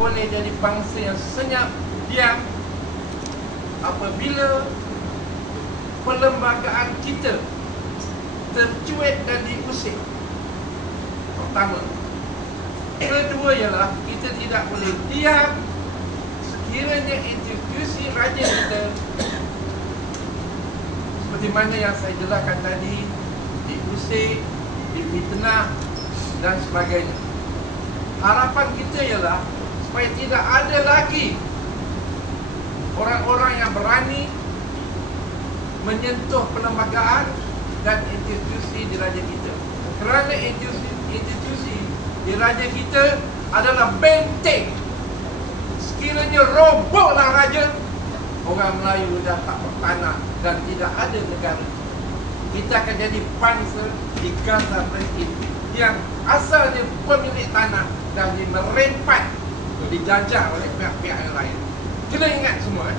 boleh jadi bangsa yang senyap, diam apabila perlembagaan kita tercuit dan diusik. Pertama. Kedua ialah kita tidak boleh diam sekiranya institusi raja kita seperti mana yang saya jelaskan tadi, diusik, difitnah dan sebagainya. Harapan kita ialah supaya tidak ada lagi orang-orang yang berani menyentuh perlembagaan dan institusi di raja kita. Kerana institusi di raja kita adalah benteng. Sekiranya robohlah raja, orang Melayu dah tak bertanah dan tidak ada negara. Kita akan jadi bangsa di Gaza Palestin yang asalnya pemilik tanah dan merempat dijajah oleh pihak-pihak yang lain. Kena ingat semua